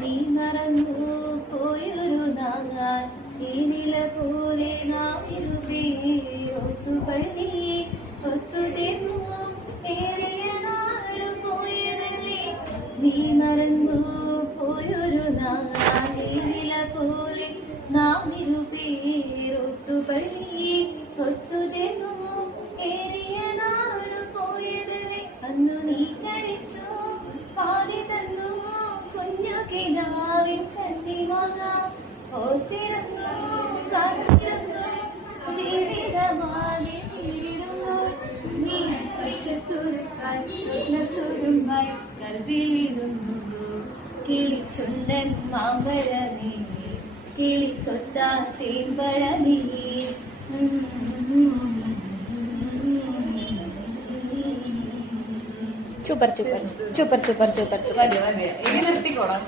നീ മറന്നു പോയൊരു നാൾ ഈ നില പോലെ നാം ഇരുപേരൊത്തുപള്ളി ഒത്തുചേർന്നു ഏറിയ നാള് പോയതല്ലേ നീ മറന്നു പോയൊരു നാൾ ഈ നില പോലെ നാം ഇരുപേരൊത്തുപള്ളി ഒത്തുചേർന്നു ഏറിയ നാള് പോയതല്ലേ അന്നു നീ കളിച്ചു പാതി തന്നു കുഞ്ഞു കിനാവിൻ കണ്ണിമാകാം ഓർത്തിരുന്നു കാത്തിരുന്നു ജീവിതമാകെ തീരുന്നു നീ പച്ചത്തുരുമ്പായി കൽവിലിരുന്നു കിളിച്ചുണ്ടൻ മാമ്പഴമേ കിളിക്കൊത്ത തേമ്പഴമേ super super super super super നിർത്തിക്കോളാം.